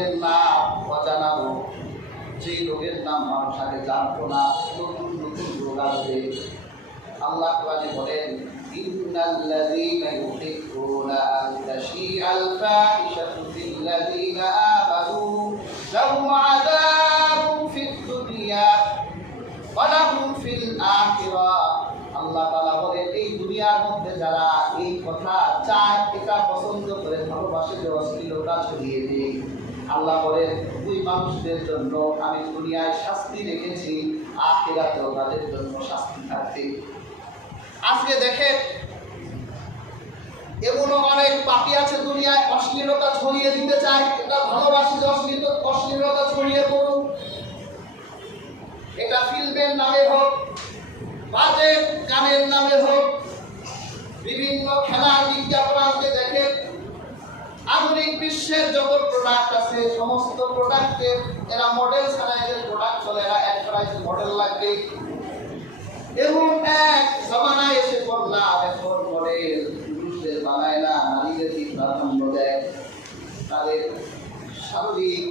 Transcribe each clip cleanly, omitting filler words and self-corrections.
রোগের নাম অজানা রোগ, যে রোগের নাম মানুষ আগে জানতো না, নতুন নতুন রোগ আসবে। আল্লাহ কোরআনে বলেন, ইন্নাল্লাযীনা ইউহিব্বুনা আন তাশিআল ফাহিশাতু ফিল্লাযীনা আমানু লাহুম আযাবুন ফিদ দুনিয়া ওয়া লাহুম ফিল আখিরাহ। আল্লাহ তাআলা বলেন, এই দুনিয়ার মধ্যে যারা এই কথা চায়, এটা পছন্দ করে, ভালোবাসে, যে অশ্লীলতা ছড়িয়ে দেয়, আল্লাহ বলেন ওই মানুষদের জন্য আমি দুনিয়ায় শাস্তি রেখেছি, আখিরাতেও তাদের জন্য শাস্তি থাকবে। আজকে দেখেন, এমনও অনেক পাপী আছে দুনিয়ায়, অশ্লীলতা ছড়িয়ে দিতে চায়, এটা ভালোবাসি যে অশ্লীলতা ছড়িয়ে পড়ুক। এটা ফিল্মের নামে হোক, বাজে গানের নামে হোক, বিভিন্ন খেলার বিজ্ঞাপন আজকে দেখেন, আধুনিক বিশ্বের যত প্রোডাক্ট আছে সমস্ত প্রোডাক্টের এরা মডেল ছাড়া এদের প্রোডাক্ট চলে না, এক প্রাইস মডেল লাগবে। এবং এক জমানায় এসে পড়লাম, এখন মডেল পুরুষদের বানায় না, নারীদেরকে প্রাধান্য দেয়, তাদের শারীরিক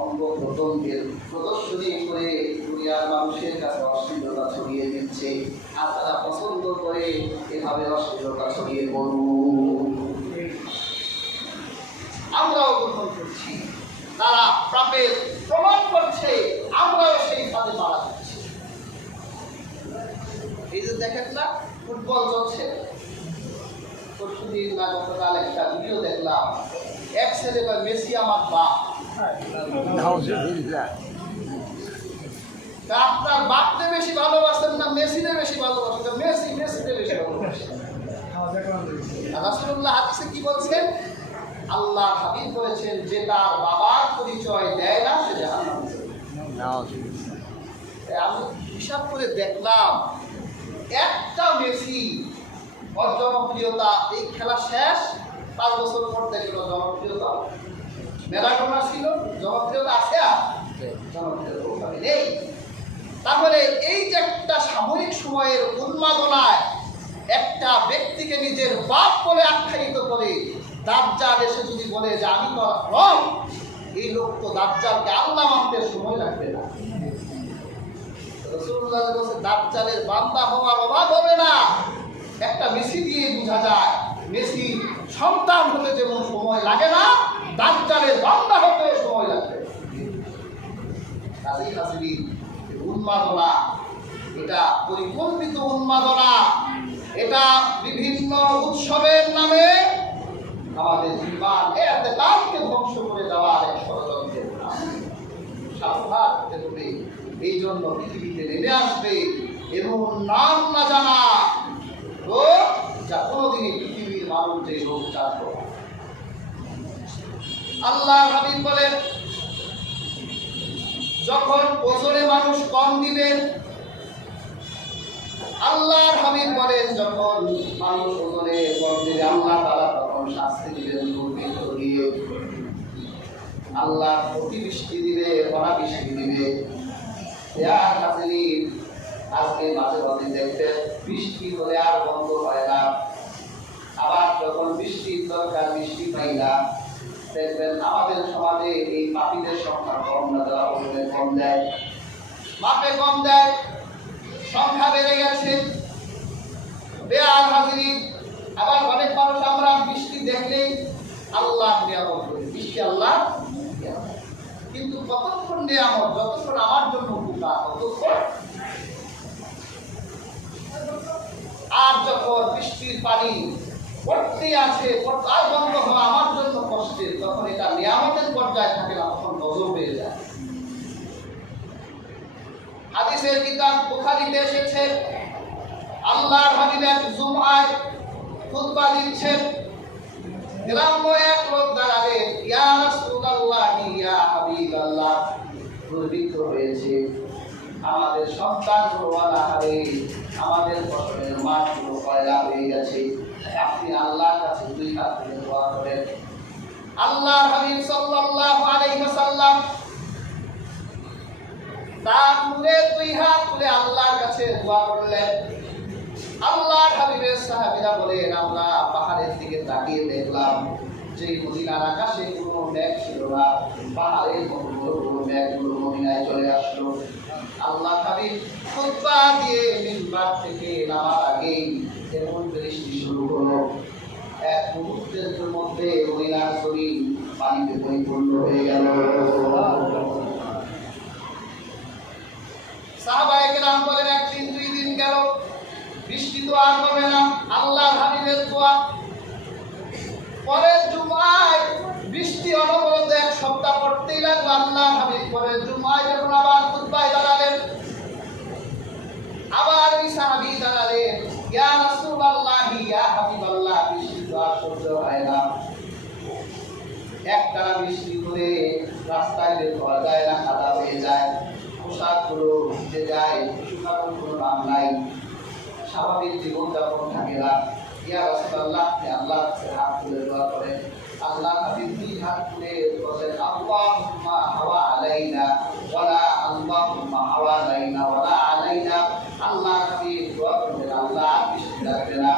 অঙ্গ প্রত্যঙ্গের প্রদর্শনী করে দুনিয়ার মানুষের কাছে অশ্লীলতা ছড়িয়ে দিচ্ছে। আর তারা পছন্দ করে এভাবে অশ্লীলতা ছড়িয়ে পড়ুন। আমরাও গ্রহণ করছি, তারা পাপের প্রমাণ করছে, আমরাও সেই ফাঁদে মারা যাচ্ছি। এই যে দেখেন না, ফুটবল চলছে, পরশুদিন না গতকাল একটা ভিডিও দেখলাম, এক ছেলে কয় মেসি আমার বাপ। আপনার বাপকে বেশি ভালোবাসেন না মেসিকে বেশি ভালোবাসেন? মেসিকে বেশি ভালোবাসেন। রাসূলুল্লাহ হাদিসে কি বলছেন? আল্লাহ হাবিব বলেছেন, যে তার বাবার পরিচয় দেয় না সে জাহান্নামে যাবে। আমি হিসাব করে দেখলাম, একটা মেসি ওর জনপ্রিয়তা, এই খেলা শেষ 5 বছর পর দেখলো জনপ্রিয়তা ম্যারাডোনা ছিল, জনপ্রিয়তা আছে আর জনপ্রিয়তা নেই। তাহলে এই যে একটা সাময়িক সময়ের উন্মাদনায় একটা ব্যক্তিকে নিজের বাপ বলে আখ্যায়িত করে দাজ্জাল এসে যদি বলে যে আমি তো রব, এই লোক তো দাজ্জালকে আল্লাহ মানতে সময় লাগবে না। রাসূলুল্লাহ বলেছেন, দাজ্জালের বান্দা হওয়ার অভাব হবে না। একটা মেসি দিয়ে বোঝা যায়, মেসি সন্তান হতে যেমন সময় লাগে না, দাজ্জালের বান্দা হতে সময় লাগবে। কাজী হাজির উন্মাদনা, এটা পরিকল্পিত উন্মাদনা, এটা বিভিন্ন উৎসবের নামে আমাদের জীবন এতেকালকে ধ্বংস করে দেওয়ার এক ষড়যন্ত্রের নাম। সাবধান হতে হবে। এই জন্য পৃথিবীতে নেমে আসবে এবং নাম না জানা রোগ, যা কোনোদিনই পৃথিবীর মানুষ যে রোগ জানত। আল্লাহ হাবিব বলেন, যখন ওজনে মানুষ কম দিবেন, আল্লাহর হাবিব বলেন, যখন মানুষ ওজনে কম দিবে আল্লাহ তাআলা তখন শাস্তি দিবেন দুর্ভিক্ষ দিয়ে। আল্লাহ অতিবৃষ্টি দিবে, অনাবৃষ্টি দিবে। আজকে মাঝে মাঝে দেখতে বৃষ্টি হলে আর বন্ধ হয় না, আবার যখন বৃষ্টির দরকার বৃষ্টি পাই না। দেখবেন আমাদের সমাজে এই পাপীদের সংখ্যা কম না দেওয়া হলে কম দেয়, মাপে কম দেয়, সংখ্যা বেড়ে গেছে। বেয়ার হাজির, আবার অনেক মানুষ আমরা বৃষ্টি দেখলেই আল্লাহ নিয়ামত করি, বৃষ্টি আল্লাহ কিন্তু কতক্ষণ নিয়ামত, যতক্ষণ আমার জন্য উপকার ততক্ষণ। আর যখন বৃষ্টির পানি পড়তে আছে, আর বন্ধ হওয়া আমার জন্য কষ্টের, তখন এটা নিয়ামতের পর্যায়ে থাকে না, তখন গজব হয়ে যায়। হাদিসের কিতাব বুখারীতে এসেছে, আল্লাহর হাবিব এক জুমআয় খুতবা দিচ্ছেন, গ্রাম্য এক লোক দাঁড়ালেন, ইয়া রাসূলুল্লাহ, ইয়া হাবিবাল্লাহ, দুর্ভিক্ষ হয়েছে, আমাদের সন্তানগুলো অনাহারে, আমাদের ফসলের মাঠগুলো কয়লা হয়ে গেছে, আপনি আল্লাহর কাছে 2 হাত তুলে দোয়া করেন। আল্লাহর হাবিব সাল্লাল্লাহু আলাইহি ওয়াসাল্লাম তার মুখে 2 হাত তুলে আল্লাহর কাছে দোয়া করলেন। আল্লাহর হাবিবের সাহাবীরা বলেন, আমরা পাহাড়ের দিকে তাকিয়ে দেখলাম যে মদিনার আকাশে কোনো মেঘ ছিল না, পাহাড়ের মতো বড় বড় মেঘগুলো মদিনায় চলে আসলো। আল্লাহ হাবিব খুতবা দিয়ে মিম্বার থেকে নামার আগেই এমন বৃষ্টি শুরু হলো, এক মুহূর্তের মধ্যে মদিনার শরীর পানিতে পরিপূর্ণ হয়ে গেল। সাহাবায়ে কেরাম বলেন, একদিন দুই দিন গেল, বৃষ্টি তো আর হবে না। আল্লাহ হাবিবের দোয়া, পরের জুমায় বৃষ্টি অনবরত এক সপ্তাহ পড়তেই লাগলো। আল্লাহ হাবিব পরের জুমায় যখন আবার খুতবায় দাঁড়ালেন, আবার ওই সাহাবী দাঁড়ালেন, ইয়া রাসূলুল্লাহ, ইয়া হাবিবাল্লাহ, বৃষ্টি তো আর সহ্য হয় না। একটানা বৃষ্টি করে রাস্তায় বের হওয়া যায় না, কাদা হয়ে যায়, পোশাকগুলো ভিজে যায়, শুকানোর কোনো নাম নাই, স্বাভাবিক জীবনযাপন থাকে না। ইয়া রাসূলুল্লাহ, আপনি আল্লাহর কাছে হাত তুলে দোয়া করেন। আল্লাহ হাবিব দুই হাত তুলে বলেন, আল্লাহুম্মা হাওয়া আলাইনা ওয়ালা আল্লাহুম্মা হাওয়া আলাইনা ওয়ালা আলাইনা। আল্লাহ হাবিব দোয়া করলেন, আল্লাহ বৃষ্টি লাগবে না,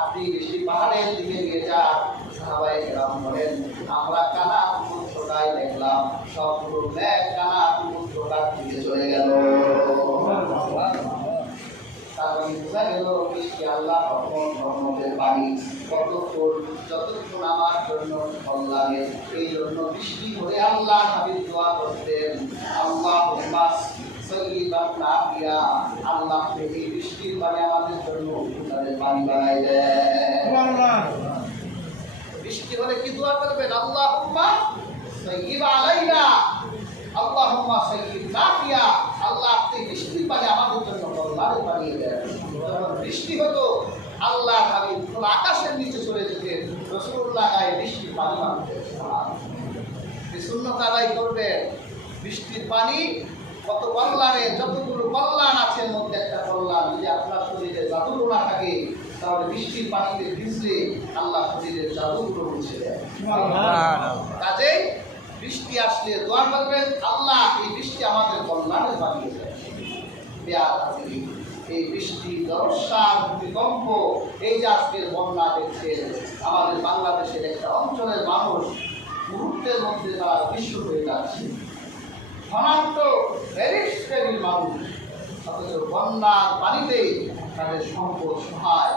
আপনি বৃষ্টি পাহাড়ের দিকে নিয়ে যান। সাহাবায়ে কেরাম বলেন, আমরা কানা সমুদ্রটাই দেখলাম, সবগুলো মেঘ কানা সমুদ্রটার দিকে চলে গেল। বোঝা গেল বৃষ্টি আল্লাহ রহমতের পানি, যতক্ষণ আমার জন্য ফল লাগে। এই জন্য বৃষ্টি করে আল্লাহ হাবিব দোয়া করতেন, আল্লাহুম্মা সাইয়্যিবান নাফিয়া, আল্লাহ এই বৃষ্টির পানি আমাদের জন্য উপকারের পানি বানাই দেন। বৃষ্টি হলে কি দোয়া করবেন? আল্লাহুম্মা সাইয়্যিব আলাইনা, আল্লাহুম্মা সাইয়্যিব নাফিয়া, আল্লাহ আপনি বৃষ্টির পানি আমাদের জন্য কল্যাণের পানি দেন। যখন বৃষ্টি হতো আল্লাহ হাবিব আকাশের নিচে চলে যেতেন, রাসূলুল্লাহ গায়ে বৃষ্টির পানি মানতেন। সুন্নাত আদায় করবেন। বৃষ্টির পানি কত কল্যাণে, যতগুলো কল্যাণ আছে এর মধ্যে একটা কল্যাণ, যদি আপনার শরীরে জাদুগুলো না থাকে তাহলে বৃষ্টির পানিতে ভিজলে আল্লাহ শরীরের জাদুগুলো মুছে দেয়। কাজেই বৃষ্টি আসলে দোয়া করবেন, আল্লাহ এই বৃষ্টি আমাদের কল্যাণের বানিয়ে দেয়। এই বৃষ্টি, বর্ষা, ভূমিকম্প, এই যে আজকের বন্যা দেখছেন, আমাদের বাংলাদেশের একটা অঞ্চলের মানুষ মুহূর্তের মধ্যে তারা বিশ্ব হয়ে যাচ্ছে। ধনাত্মক শ্রেণীর মানুষ, অথচ বন্যার পানিতে তাদের সম্পদ সহায়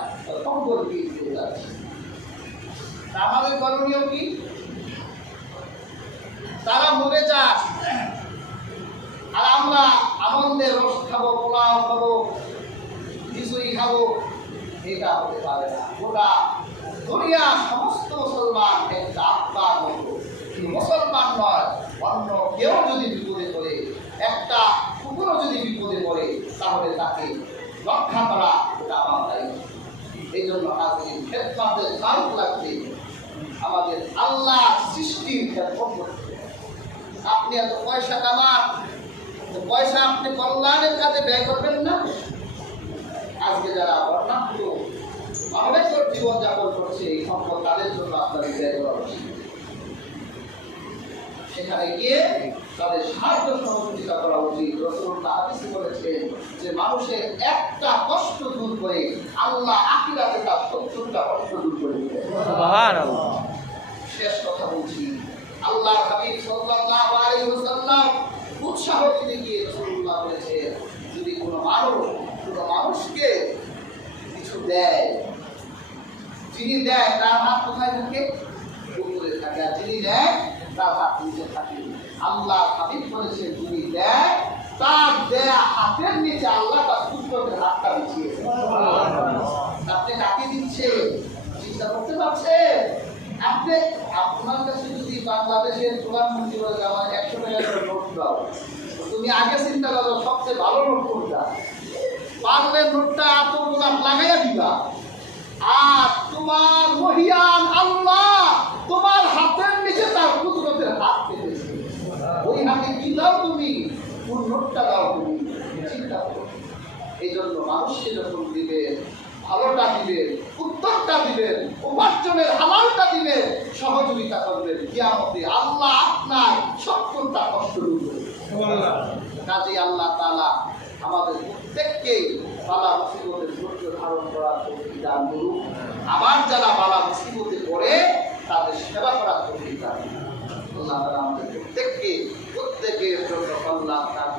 সম্পদ দিয়ে যাচ্ছে। আমাদের করণীয় কি? তারা মরে যাক, আর আমরা আনন্দের রস খাবো, পোলাও খাবো, খিচুড়ি খাবো, এটা হতে পারে না। গোটা দুনিয়া সমস্ত মুসলমান একটা আত্মার মতো, মুসলমান নয়, অন্য কেউ যদি বিপদে পড়ে, একটা কুকুরও যদি বিপদে পড়ে, তাহলে তাকে রক্ষা করা এটা আমার দায়িত্ব। এই জন্য আমাদের খেদমতের তারুক লাগবে, আমাদের আল্লাহ সৃষ্টির খেদমত করতে। আপনি এত পয়সা কামান, পয়সা আপনি কল্যাণের কাজে ব্যয় করবেন না? আজকে যারা বর্ণাঢ্য অনেকর জীবনযাপন করছে, এই সম্পদ তাদের জন্য আপনাদের ব্যয় করা উচিত। সেখানে গিয়ে তাদের সাহায্য সহযোগিতা করা উচিত। রাসূলুল্লাহ হাদিসে বলেছেন যে মানুষের একটা কষ্ট দূর করে আল্লাহ আখিরাতে তার ৭০টা কষ্ট দূর করে দেবেন। সুবহানাল্লাহ। শেষ কথা বলছি, আল্লাহর হাবিব সাল্লাল্লাহু আলাইহি ওয়াসাল্লাম উৎসাহ দিতে গিয়ে রাসূলুল্লাহ বলেছেন, যদি কোনো মানুষকে কিছু দেয়, যিনি দেয় তার হাত কোথায় থাকে? উপরে থাকে। আর যিনি দেয় তার হাত নিচে থাকে। আল্লাহ হাবিব বলেছেন, যিনি দেয় তার দেয়া হাতের নিচে আল্লাহ তার পুত্রদের হাতটা বিছিয়ে দেন। আপনি কাকে দিচ্ছে চিন্তা করতে পারছেন? আপনার কাছে যদি বাংলাদেশের প্রধানমন্ত্রী বলে আমার ১০০ টাকার নোট দাও, তুমি আগে চিন্তা করো সবচেয়ে ভালো নোট কোনটা, পারলে নোটটা এত গোলাপ লাগাইয়া দিবা। আর তোমার মহিয়ান আল্লাহ তোমার হাতের নিচে তার কুদরতের হাত পেতেছে, ওই হাতে কি দাও তুমি, কোন নোটটা দাও তুমি, চিন্তা করো। এই জন্য মানুষকে যখন দিবেন, ভালোটা দিবেন, উত্তরটা দিবেন, উপার্জনের হালালটা দিবেন, সহযোগিতা করবেন, কিয়ামতে আল্লাহ আপনার ৭০টা কষ্ট দূর করবেন। কাজেই আল্লাহ তাআলা আমাদের প্রত্যেককে বালা মুসিবতের ধৈর্য ধারণ করার তৌফিক দান করুন। আবার যারা বালা মুসিবতে পড়ে তাদের সেবা করা আল্লাহ আপনার